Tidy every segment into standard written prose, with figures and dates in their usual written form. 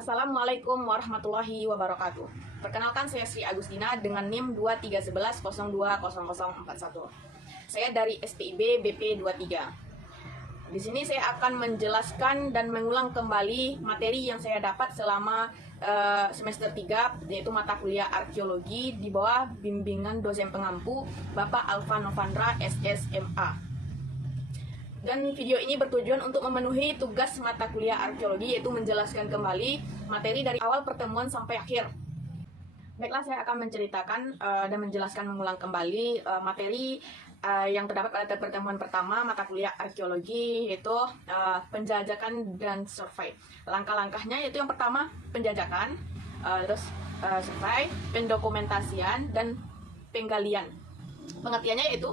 Assalamualaikum warahmatullahi wabarakatuh. Perkenalkan, saya Sri Agustina dengan NIM 2311020041. Saya dari SPIB BP 23. Di sini saya akan menjelaskan dan mengulang kembali materi yang saya dapat selama semester 3, yaitu mata kuliah arkeologi di bawah bimbingan dosen pengampu Bapak Alfa Novandra SSMA. Dan video ini bertujuan untuk memenuhi tugas mata kuliah arkeologi, yaitu menjelaskan kembali materi dari awal pertemuan sampai akhir. Baiklah, saya akan menceritakan dan menjelaskan mengulang kembali materi yang terdapat pada pertemuan pertama mata kuliah arkeologi, yaitu penjajakan dan survei. Langkah-langkahnya yaitu yang pertama penjajakan, terus survei, pendokumentasian, dan penggalian. Pengertiannya yaitu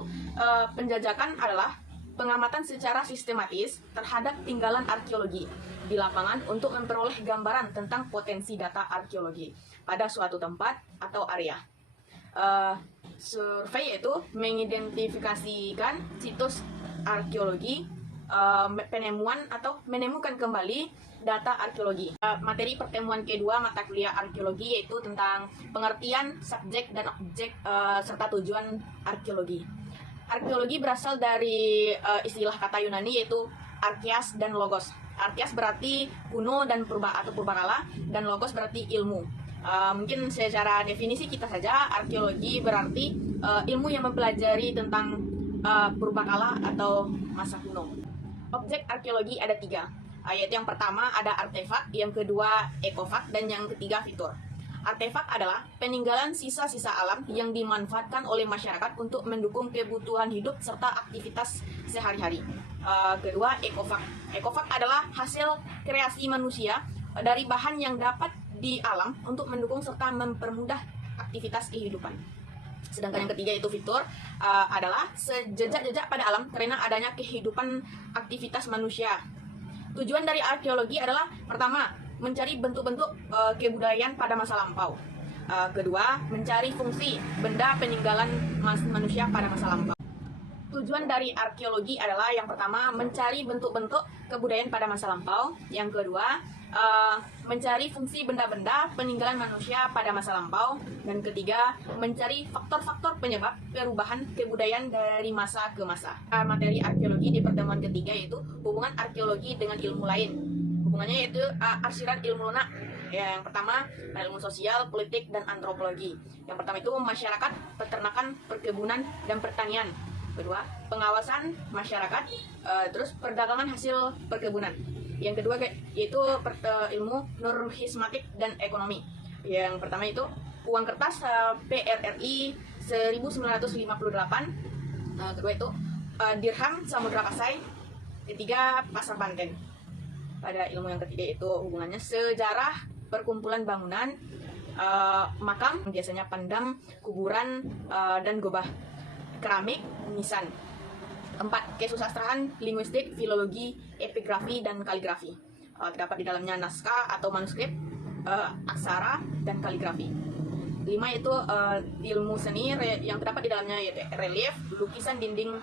penjajakan adalah pengamatan secara sistematis terhadap tinggalan arkeologi di lapangan untuk memperoleh gambaran tentang potensi data arkeologi pada suatu tempat atau area. Survei yaitu mengidentifikasikan situs arkeologi, penemuan atau menemukan kembali data arkeologi. Materi pertemuan kedua mata kuliah arkeologi yaitu tentang pengertian subjek dan objek serta tujuan arkeologi. Arkeologi berasal dari istilah kata Yunani yaitu arkeas dan logos. Arkeas berarti kuno dan purbakala, dan logos berarti ilmu. Mungkin secara definisi kita saja, arkeologi berarti ilmu yang mempelajari tentang purbakala atau masa kuno. Objek arkeologi ada 3, yaitu yang pertama ada artefak, yang kedua ekofak, dan yang ketiga fitur. Artefak adalah peninggalan sisa-sisa alam yang dimanfaatkan oleh masyarakat untuk mendukung kebutuhan hidup serta aktivitas sehari-hari. Kedua, ekofak. Ekofak adalah hasil kreasi manusia dari bahan yang dapat di alam untuk mendukung serta mempermudah aktivitas kehidupan. Sedangkan yang ketiga itu fitur, adalah jejak-jejak pada alam karena adanya kehidupan aktivitas manusia. Tujuan dari arkeologi adalah pertama, mencari bentuk-bentuk kebudayaan pada masa lampau. Kedua, mencari fungsi benda peninggalan manusia pada masa lampau. Tujuan dari arkeologi adalah yang pertama, mencari bentuk-bentuk kebudayaan pada masa lampau. Yang kedua, mencari fungsi benda-benda peninggalan manusia pada masa lampau. Dan ketiga, mencari faktor-faktor penyebab perubahan kebudayaan dari masa ke masa. Materi arkeologi di pertemuan ketiga yaitu hubungan arkeologi dengan ilmu lain. Hubungannya yaitu arsiran ilmu lunak. Yang pertama, ilmu sosial, politik, dan antropologi. Yang pertama itu masyarakat, peternakan, perkebunan, dan pertanian. Kedua, pengawasan masyarakat, terus perdagangan hasil perkebunan. Yang kedua yaitu ilmu nurhismatik dan ekonomi. Yang pertama itu uang kertas PRRI 1958. Kedua itu dirham Samudra Pasai. Ketiga, pasar Banten. Pada ilmu yang ketiga itu hubungannya sejarah, perkumpulan bangunan, makam, biasanya pandang, kuburan, dan gobah, keramik, nisan. 4, kesusastraan, linguistik, filologi, epigrafi, dan kaligrafi. Terdapat di dalamnya naskah atau manuskrip, aksara, dan kaligrafi. 5 itu ilmu seni yang terdapat di dalamnya yaitu relief, lukisan dinding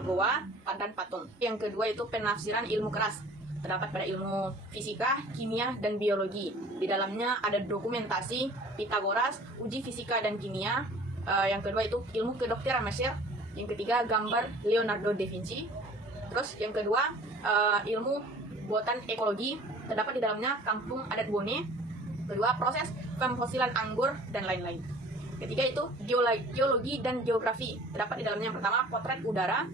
goa, dan patung. Yang kedua itu penafsiran ilmu keras. Terdapat pada ilmu fisika, kimia, dan biologi. Di dalamnya ada dokumentasi Pitagoras, uji fisika dan kimia. Yang kedua itu ilmu kedokteran Mesir. Yang ketiga gambar Leonardo da Vinci. Terus yang kedua ilmu buatan ekologi. Terdapat di dalamnya kampung adat Bone. Kedua proses pemfosilan anggur dan lain-lain. Ketiga itu geologi dan geografi. Terdapat di dalamnya yang pertama potret udara,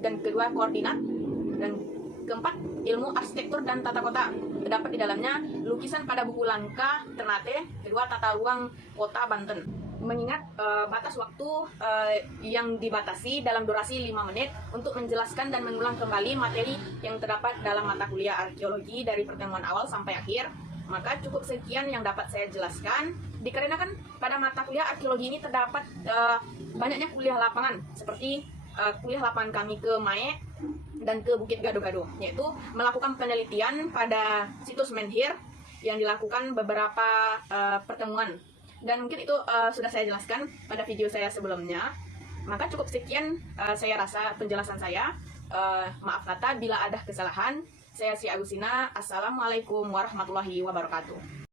dan kedua koordinat, dan keempat, ilmu arsitektur dan tata kota. Terdapat di dalamnya lukisan pada buku langka Ternate. Kedua, tata ruang kota Banten. Mengingat batas waktu yang dibatasi dalam durasi 5 menit untuk menjelaskan dan mengulang kembali materi yang terdapat dalam mata kuliah arkeologi dari pertemuan awal sampai akhir, maka cukup sekian yang dapat saya jelaskan. Dikarenakan pada mata kuliah arkeologi ini terdapat banyaknya kuliah lapangan, seperti kuliah lapangan kami ke Mae dan ke Bukit Gado-Gado, yaitu melakukan penelitian pada situs Menhir yang dilakukan beberapa pertemuan. Dan mungkin itu sudah saya jelaskan pada video saya sebelumnya. Maka cukup sekian saya rasa penjelasan saya. Maaf kata bila ada kesalahan. Saya Sri Agustina. Assalamualaikum warahmatullahi wabarakatuh.